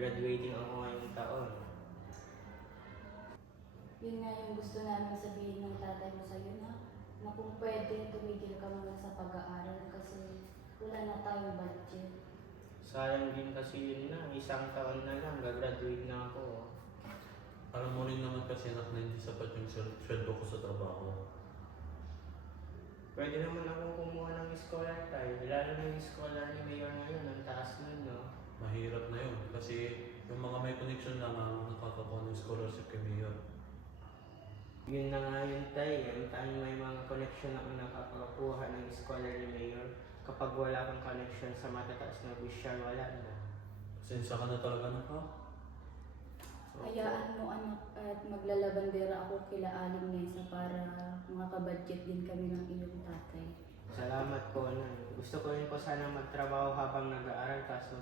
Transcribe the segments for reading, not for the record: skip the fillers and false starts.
Graduating ako ngayong taon. Yun nga yung gusto namin sabihin ng tatay mo sa'yo na kung pwede tumigil ka muna sa pag-aaral kasi wala na tayong budget. Sayang din kasi yun na, isang taon na lang, gagraduate na ako. Alam mo rin naman kasi anak na hindi sapat yung sweldo ko sa trabaho. Pwede naman akong kumuha ng scholar tayo, lalo na yung scholar ni Mayor ngayon, ang taas nun, no? Mahirap na yun kasi yung mga may connection lang ang nakakakuha ng scholarship kay Mayor. Yun na nga yun tayo, yung tayo may mga connection ako nakakakuha ng scholar ni Mayor. Kapag wala kang connection sa matataas na official, wala na. Pasensya ka na talaga na ka. Hayaan mo anak at maglalabandera ako kila Aling Nessa para makabudget din kami ng iyong tatay. Salamat po, Nay. Gusto ko rin po sana magtrabaho habang nag-aaral kaso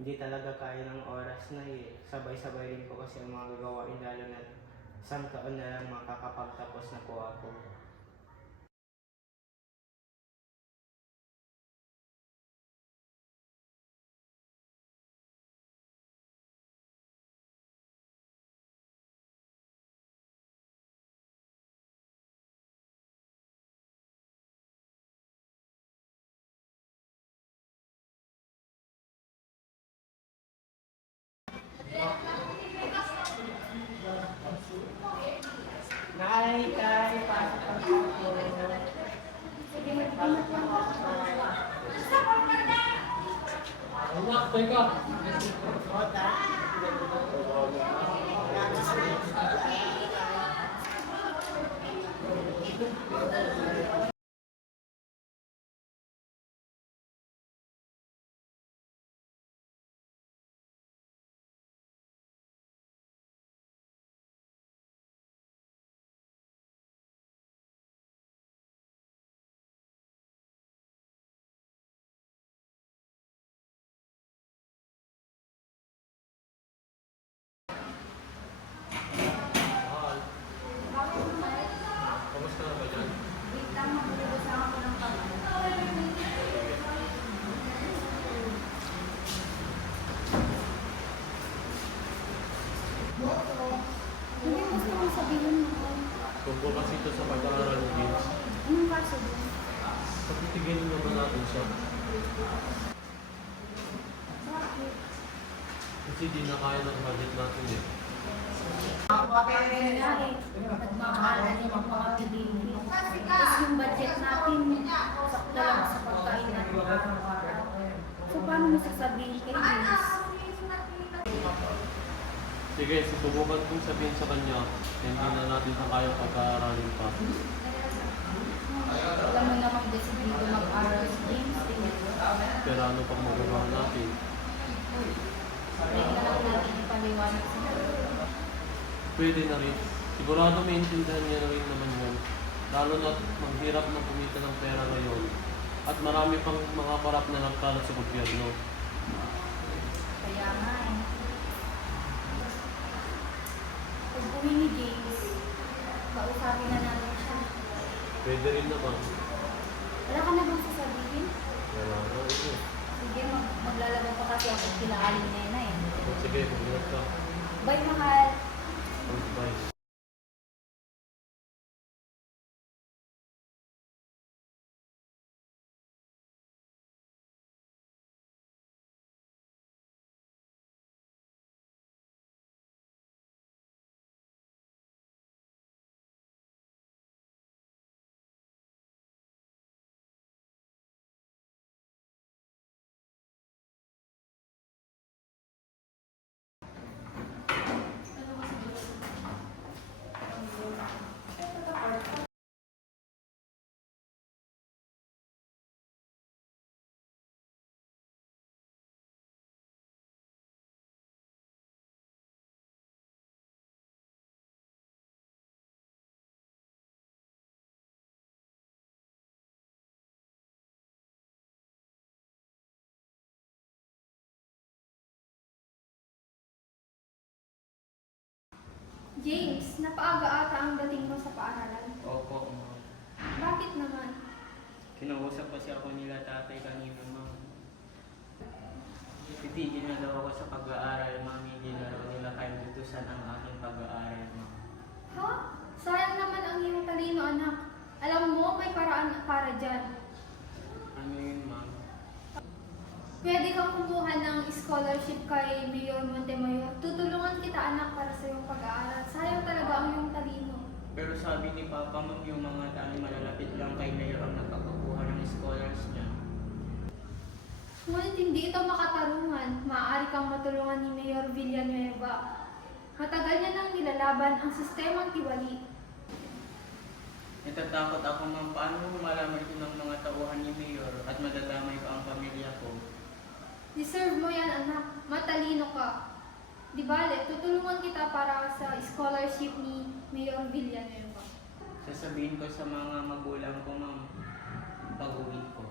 hindi talaga kaya ng oras na Sabay-sabay rin po kasi ang mga gagawain lalo na isang taon na lang makakapagtapos na po ako. Nay, tay, pasok ang po. Anak, teka. Mahal, kamusta na ba dyan? Wait lang, maglulusan ako ng kamay. Hindi mo sila sabihin mo. Tungkol kasi ito sa pag-aaral ng James. Anong kaso doon? Pagtitigilin naman natin siya Bakit? kasi di na kaya ng budget natin eh. Nangyari, nagmamahalan yung mga bilihin. Tapos yung budget natin, sakto lang sa pagkain natin araw-araw. So paano mo sasabihin kay James? Sige, susubukan kong sabihin sa kanya na hindi na natin sa kaya pag-aaralin pa. Alam mo namang desidido mag-aral si James, Pero ano pang magagawa natin? Try na lang natin ipaliwanag sa kanya. Pwede na rin. Sigurado maintindihan niya na rin naman yun. Lalo na maghirap na kumita ng pera ngayon. At marami pang mga korap na nagkalat sa gobyerno. Kaya nga eh. Pag uwi ni James, kausapin na natin siya. Pwede rin naman. Wala ka na bang sasabihin? Wala na ito. Sige, maglalabas pa kasi ako kila Aling Nena eh. Sige, mag-ingat ka. Bye, mahal! Bye. James, napaaga ata ang dating mo sa paaralan. Opo, ma'am. Bakit naman? Kinausap kasi ako nila tatay kanina, ma'am. titigil na daw ako sa pag-aaral, ma'am. Hindi na daw nila kaya utusan ang aking pag-aaral, ma'am. Ha? Sayang naman ang iyong talino, anak. Alam mo, may paraan para dyan. Ano yun, ma'am? Pwede kang kumuha ng scholarship kay Mayor Montemayor. Tutulungan kita, anak, para sa iyong pag-aaral. Sayang talaga ang iyong talino. Pero sabi ni Papa, ma'am, yung mga tao malalapit lang kay Mayor ang nakakakuha ng scholars niya. Ngunit hindi ito makatarungan. Maaari kang matulungan ni Mayor Villanueva. Matagal niya nang nilalaban ang sistemang tiwali. Natatakot ako, ma'am. Paano mo malaman ko ng mga tauhan ni Mayor at madadamay ko ang pamilya ko? Deserve mo yan, anak. Matalino ka. Di bale, tutulungan kita para sa scholarship ni Mayor Villanueva. Sasabihin ko sa mga magulang ko, ma'am, pag-uwi ko.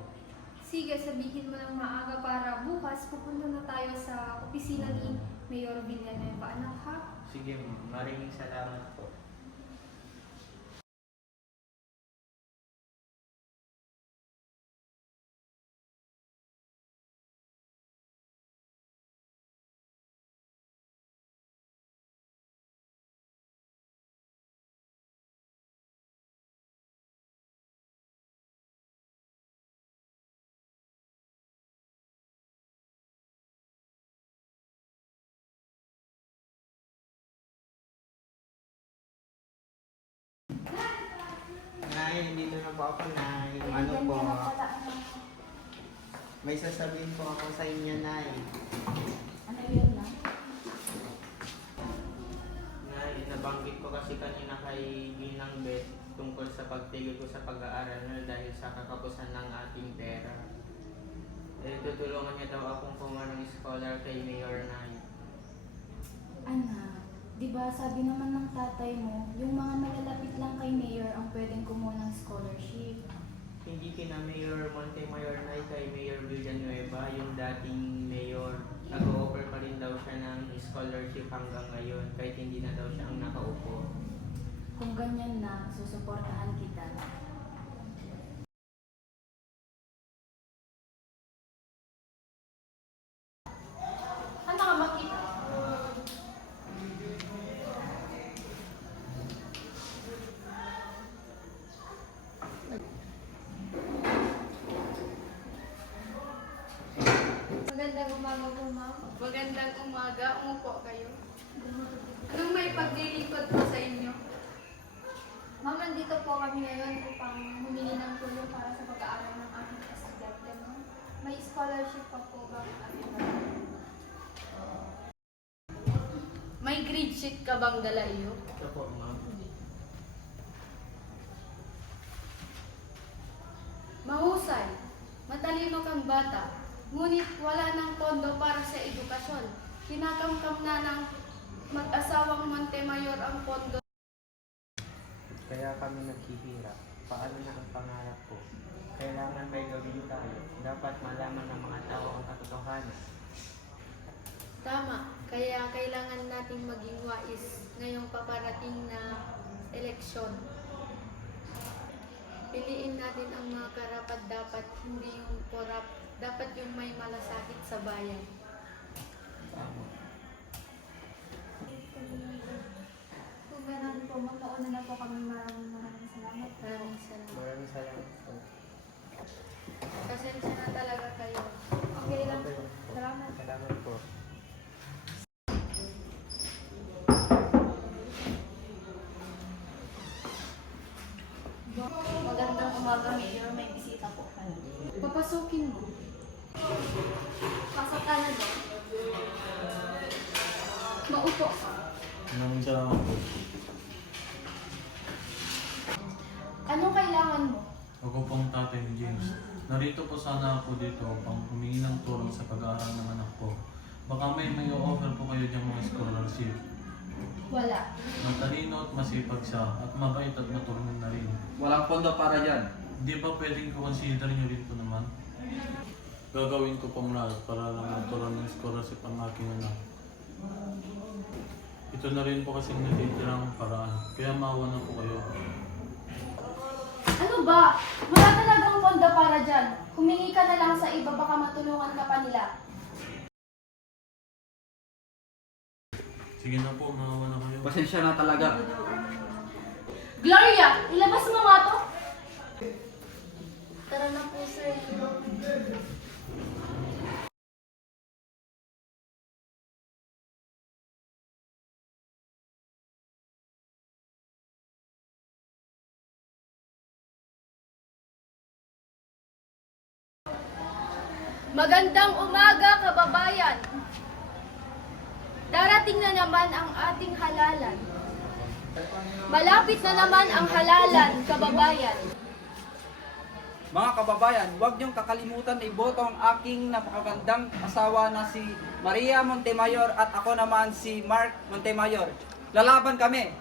Sige, sabihin mo ng maaga para bukas pupunta na tayo sa opisina ni Mayor Villanueva, anak, ha? Sige, ma'am. Maraming salamat po. Nay, dito na po ako, Nay. Ano po? May sasabihin po ako sa inyo, Nay. Ano yun na? Nay, nabanggit ko kasi kanina kay Ginang Beth tungkol sa pagtigil ko sa pag-aaral na dahil sa kakapusan ng ating pera. Tutulungan niya daw akong kumuha ng scholar kay Mayor, Nay. Anak, di ba sabi naman ng tatay mo, yung mga malalapit lang kay Mayor ang pwedeng kumuha ng scholarship. Hindi kina Mayor Montemayor, Nay, kay Mayor Villanueva, yung dating mayor. Nag-o-offer pa rin daw siya ng scholarship hanggang ngayon kahit hindi na daw siya ang nakaupo. Kung ganyan na, susuportahan kita. Ano ka makita? Magandang umaga po, ma'am. Magandang umaga, umupo kayo. Anong may paglilingkod po sa inyo? Ma'am, nandito po kami ngayon upang humingi ng tulong para sa pag-aaral ng aming estudyante, ma'am. May scholarship pa po ba ang aming May grade sheet ka bang dala iyo? Ito po, ma'am. Mahusay, matalino kang bata, ngunit wala ng pondo para sa edukasyon. Kinakamkam na ng mag-asawang Montemayor ang pondo. Kaya kami naghihirap. Paano na ang pangarap ko? Kailangan may gawin tayo. Dapat malaman ng mga tao ang katotohanan. Tama, kaya kailangan nating maging wais ngayong paparating na eleksyon. Piliin natin ang mga karapat-dapat, hindi yung korap. Dapat yung may malasakit sa bayan. Tama. Kung gano'n po, ma'am, nauna na po kami. Maraming salamat. Maraming salamat. Maraming salamat po. Pasensya na talaga kayo. Okay lang po. Salamat. Salamat po. Magandang umaga, Mayor. May bisita po. Papasukin mo. Pasok ka na doon. Maupo ka. Maraming salamat po. Anong kailangan mo? Ako pong tatay ni James. Narito po sana ako dito upang humingi ng tulong sa pag-aaral ng anak ko. Baka may offer po kayo diyang mga scholarship. Wala. Matalino at masipag siya at mabait at matulungan na rin. Walang pondo para dyan. Hindi ba pwedeng consider nyo rin po naman? Gagawin ko pong lahat para lang magkaroon ng scholarship ang aking anak. Ito na rin po kasing natitirang paraan, kaya maawa na po kayo. Ano ba? Wala talagang pondo para dyan. Humingi ka na lang sa iba, baka matulungan ka pa nila. Sige na po, maawa na kayo. Pasensya na talaga. Gloria, ilabas mo nga to. Tara na po, sir. Magandang umaga, kababayan. Darating na naman ang ating halalan. Malapit na naman ang halalan, kababayan. Mga kababayan, huwag niyong kakalimutan na iboto ang aking napakagandang asawa na si Maria Montemayor at ako naman si Mark Montemayor. Lalaban kami!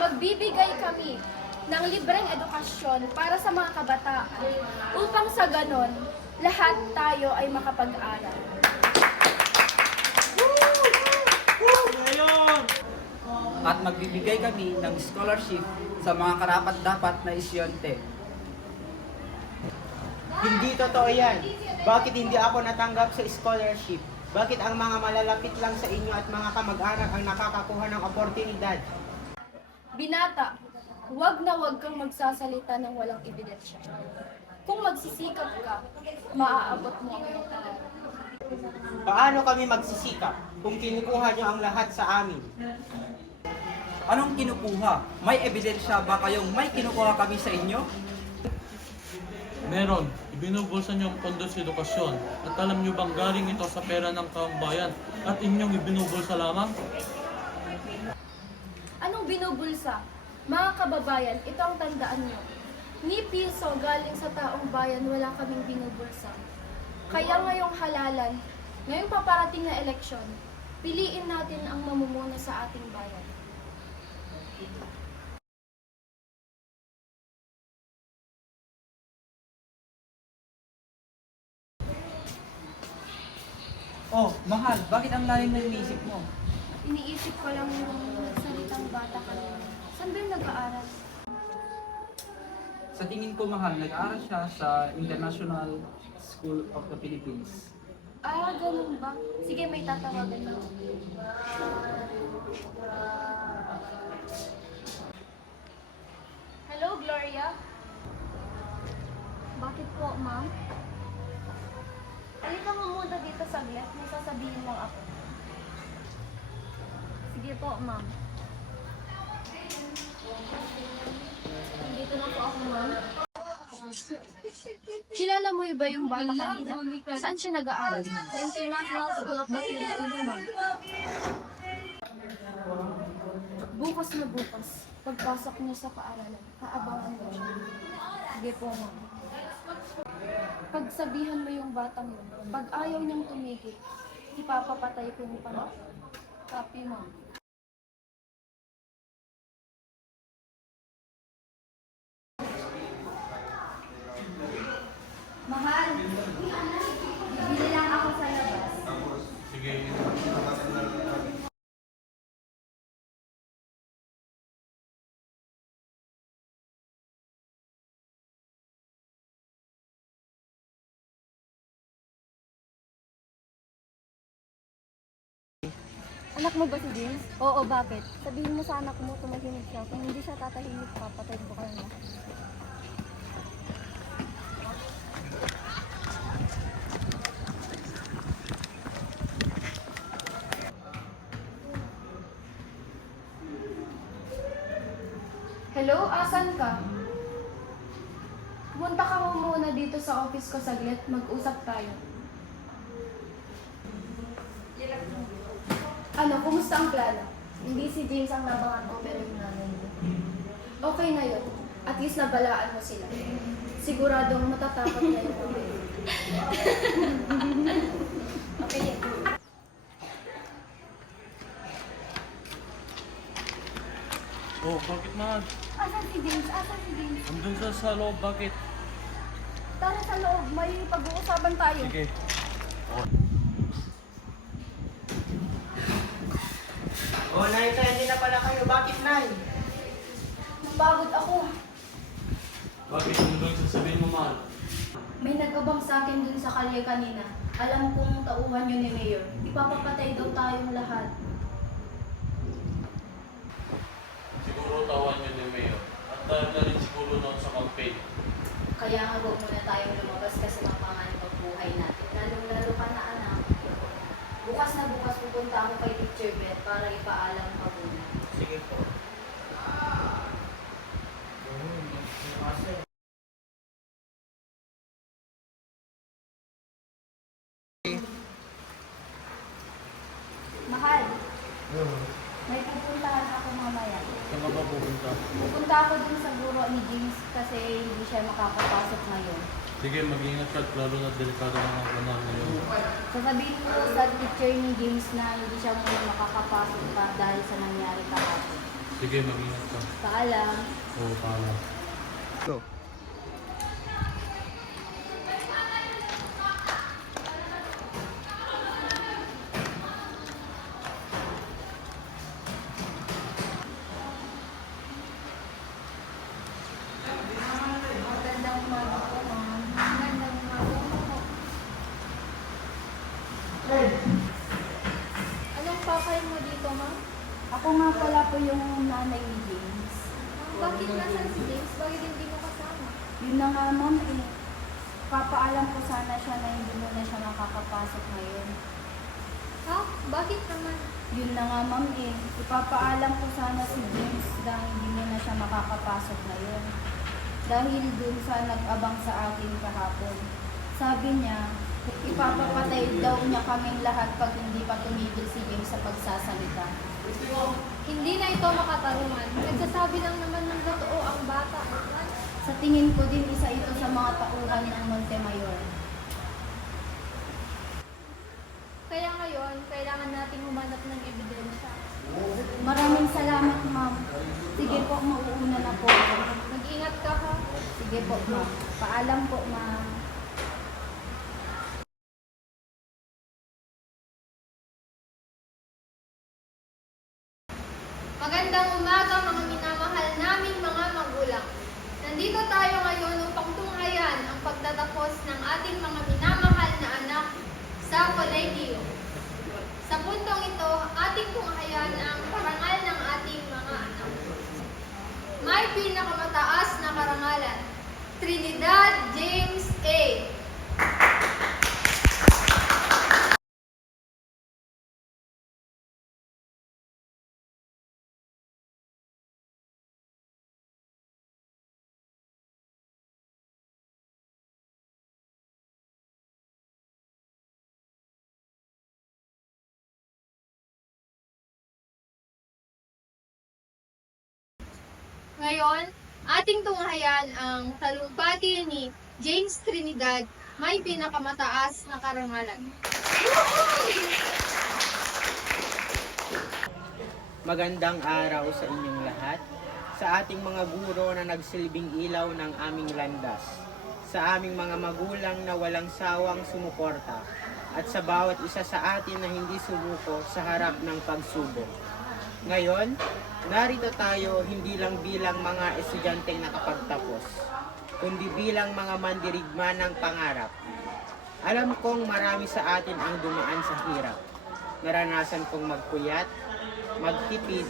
Magbibigay kami ng libreng edukasyon para sa mga kabataan upang sa ganon, lahat tayo ay makapag-aral. At magbibigay kami ng scholarship sa mga karapat-dapat na estudyante. Hindi totoo yan. Bakit hindi ako natanggap sa scholarship? Bakit ang mga malalapit lang sa inyo at mga kamag-anak ang nakakakuha ng oportunidad? Binata, huwag na huwag kang magsasalita ng walang ebidensya. Kung magsisikap ka, maaabot mo ang iyong pangarap. Paano kami magsisikap kung kinukuha niyo ang lahat sa amin? Anong kinukuha? May ebidensya ba kayong may kinukuha kami sa inyo? Meron, ibinubulsa niyo ang pondo sa edukasyon. At alam niyo bang galing ito sa pera ng kababayan at inyong ibinubulsa lamang? Anong binubulsa? Mga kababayan, ito ang tandaan nyo. Ni piso galing sa taong bayan, wala kaming binubulsa. Kaya ngayong halalan, ngayong paparating na eleksyon, piliin natin ang mamumuno sa ating bayan. Oh, mahal, bakit ang lalim na iniisip mo? Iniisip ko lang yung salitang bata kanina. Saan ba yung nag-aaral? Sa tingin ko, mahal, nag-aaral siya sa International School of the Philippines. Ah, ganun ba? Sige, may tatawagan na ako. Hello, Gloria? Bakit po, ma'am? Halika mo muna dito saglit. May sasabihin lang ako. Sige po, ma'am. Dito na po ako, ma'am. Kilala mo ba yung bata kanina? Saan siya nag-aaral? Sa International School of the Philippines, ma'am. Bukas na bukas, pagpasok niya sa paaralan, kaabangan mo siya. Sige po, ma'am. Pagsabihan mo yung batang yun, pag ayaw niyang tumigil, ipapapatay ko yung pala. Copy mo. Mahal, bibili lang ako sa labas. Sige. Anak mo ba si James? Oo, bakit? Sabihin mo sa anak mo, tumahimik siya. Kung hindi siya tatahimik, papatay ko kayo na. Hello, asan ka? Pumunta ka mo muna dito sa office ko saglit, mag-usap tayo. Ano, kumusta ang plano? Hindi si James ang nabangan ko, pero yung nanay niya. Okay na yun. At least nabalaan mo sila. Siguradong matatakot na yung mga yun. Okay yan. Oh, bakit mahal? Asan si James? Asan si James? Andun sa loob, bakit? Tara sa loob, may pag-uusapan tayo. Sige. Oh, Nay, ready na pala kayo. Bakit, Nay? Napagod ako. Bakit? Ano ba yung sasabihin mo, mahal? May nagabang sa akin dun sa kalye kanina. Alam kong tauhan yun ni Mayor. Ipapapatay daw tayong lahat. Siguro tawan yun ni Mayor. At dahil na rin siguro noon sa campaign. Kaya nga huwag muna tayong lumabas kasi mapanganib ang buhay natin. Lalong-lalo ka na anak. Bukas na bukas pupunta ako kay Teacher Beth para ipaalam ka muna. Sige po. Mahal, may pupuntahan ako mamaya. Saan ka ba pupunta? Pupunta ako dun sa guro ni James kasi hindi siya makakapasok ngayon. Sige, mag-ingat ka. Lalo na delikado ng mga panahon ngayon. Sasabihin ko sa teacher ni James na hindi siya muna makakapasok pa dahil sa nangyari kahapon. Sige, mag-ingat ka. Paalam. Oo, tama. Go. Magandang umaga po, ma'am. Magandang umaga po. Anong pakay mo dito, ma'am? Ako nga pala po yung nanay ni James. Bakit nasan si James? Bakit hindi mo kasama? Yun na nga ma'am eh. Papaalam ko sana siya na hindi muna siya makakapasok ngayon. Ha? Bakit naman? Yun na nga ma'am eh. Ipapaalam ko sana si James na hindi muna siya makakapasok ngayon. Dahil dun sa nag-abang sa akin kahapon. Sabi niya, ipapapatay daw niya kaming lahat pag hindi pa tumigil si James sa pagsasalita. Hindi na ito makatarungan. Nagsasabi lang naman ng totoo ang bata. Sa tingin ko din isa ito sa mga tauhan ng Montemayor. Kaya ngayon, kailangan nating humanap ng ebidensya. Maraming salamat ma'am. Sige po, mauuna na po ako. Mag-ingat ka ha. Sige po ma'am. Paalam po ma'am. Magandang umaga mga minamahal naming mga magulang. Nandito tayo ngayon upang tunghayan ang pagtatapos ng ating mga minamahal na anak sa kolehiyo. Sa puntong ito, ating tunghayan ang parangal ng ating mga anak. May pinakamataas na karangalan, Trinidad James A. Ngayon, ating tunghayan ang talumpati ni James Trinidad, may pinakamataas na karangalan. Magandang araw sa inyong lahat, sa ating mga guro na nagsilbing ilaw ng aming landas, sa aming mga magulang na walang sawang sumuporta, at sa bawat isa sa atin na hindi sumuko sa harap ng pagsubok. Ngayon, narito tayo hindi lang bilang mga estudyanteng nakapagtapos, kundi bilang mga mandirigma ng pangarap. Alam kong marami sa atin ang dumaan sa hirap. Naranasan kong magpuyat, magtipid,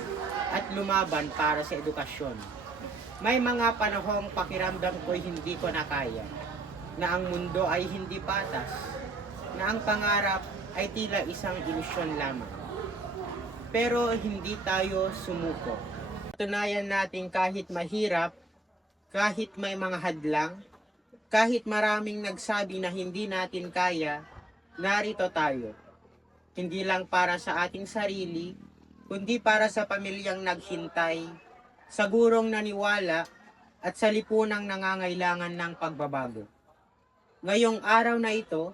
at lumaban para sa edukasyon. May mga panahong pakiramdam ko'y hindi ko na kaya, na ang mundo ay hindi patas, na ang pangarap ay tila isang ilusyon lamang. Pero hindi tayo sumuko. Tunayan natin kahit mahirap, kahit may mga hadlang, kahit maraming nagsabi na hindi natin kaya, narito tayo. Hindi lang para sa ating sarili, kundi para sa pamilyang naghintay, sa gurong naniwala, at sa lipunang nangangailangan ng pagbabago. Ngayong araw na ito,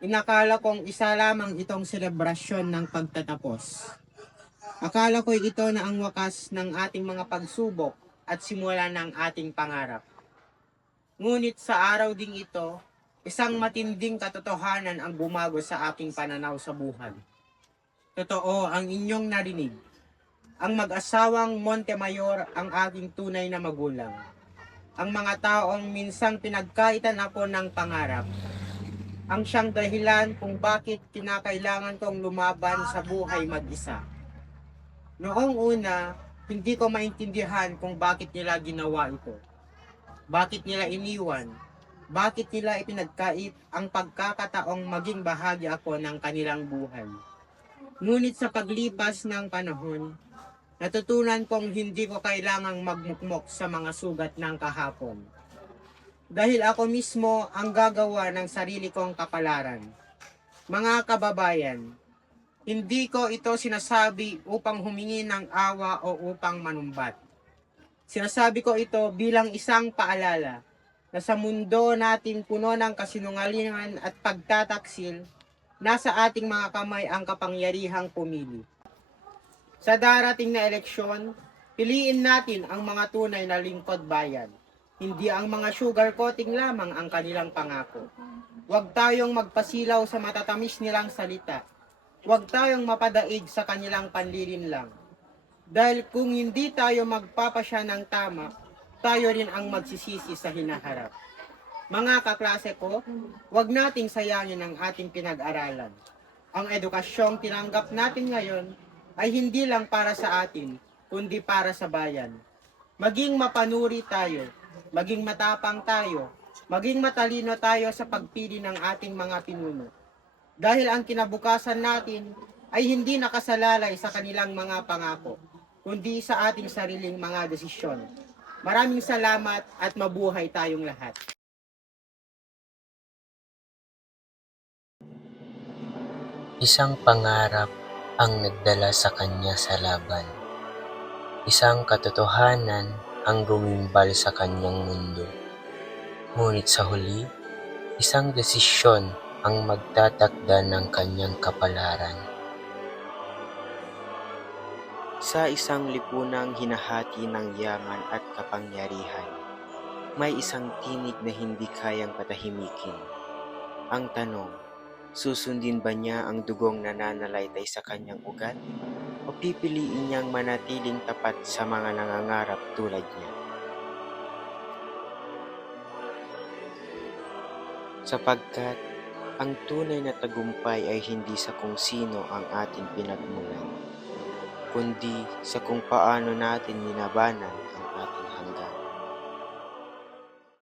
inakala kong isa lamang itong selebrasyon ng pagtatapos. Akala ko ito na ang wakas ng ating mga pagsubok at simula ng ating pangarap. Ngunit sa araw ding ito, isang matinding katotohanan ang bumago sa aking pananaw sa buhay. Totoo ang inyong narinig. Ang mag-asawang Montemayor ang aking tunay na magulang. Ang mga taong minsang pinagkaitan ako ng pangarap. ang siyang dahilan kung bakit kinakailangan kong lumaban sa buhay mag-isa. Noong una, hindi ko maintindihan kung bakit nila ginawa ito. Bakit nila iniwan? Bakit nila ipinagkait ang pagkakataong maging bahagi ako ng kanilang buhay? Ngunit sa paglipas ng panahon, natutunan kong hindi ko kailangang magmukmok sa mga sugat ng kahapon. Dahil ako mismo ang gagawa ng sarili kong kapalaran. Mga kababayan, hindi ko ito sinasabi upang humingi ng awa o upang manumbat. Sinasabi ko ito bilang isang paalala na sa mundo natin puno ng kasinungalingan at pagtataksil, nasa ating mga kamay ang kapangyarihang pumili. Sa darating na eleksyon, piliin natin ang mga tunay na lingkod bayan. Hindi ang mga sugarcoating lamang ang kanilang pangako. Huwag tayong magpasilaw sa matatamis nilang salita. Huwag tayong mapadaig sa kanilang panlilinlang. Dahil kung hindi tayo magpapasya ng tama, tayo rin ang magsisisi sa hinaharap. Mga kaklase ko, huwag nating sayangin ang ating pinag-aralan. Ang edukasyong tinanggap natin ngayon ay hindi lang para sa atin, kundi para sa bayan. Maging mapanuri tayo, maging matapang tayo, maging matalino tayo sa pagpili ng ating mga pinuno. Dahil ang kinabukasan natin ay hindi nakasalalay sa kanilang mga pangako, kundi sa ating sariling mga desisyon. Maraming salamat at mabuhay tayong lahat. Isang pangarap ang nagdala sa kanya sa laban. Isang katotohanan ang gumimbal sa kanyang mundo. Ngunit sa huli, isang desisyon ang magtatakda ng kanyang kapalaran. Sa isang lipunang hinahati ng yaman at kapangyarihan, may isang tinig na hindi kayang patahimikin. Ang tanong, susundin ba niya ang dugong nananalaytay sa kanyang ugat o pipiliin niyang manatiling tapat sa mga nangangarap tulad niya? Sapagkat ang tunay na tagumpay ay hindi sa kung sino ang ating pinagmulan, kundi sa kung paano natin ninabanan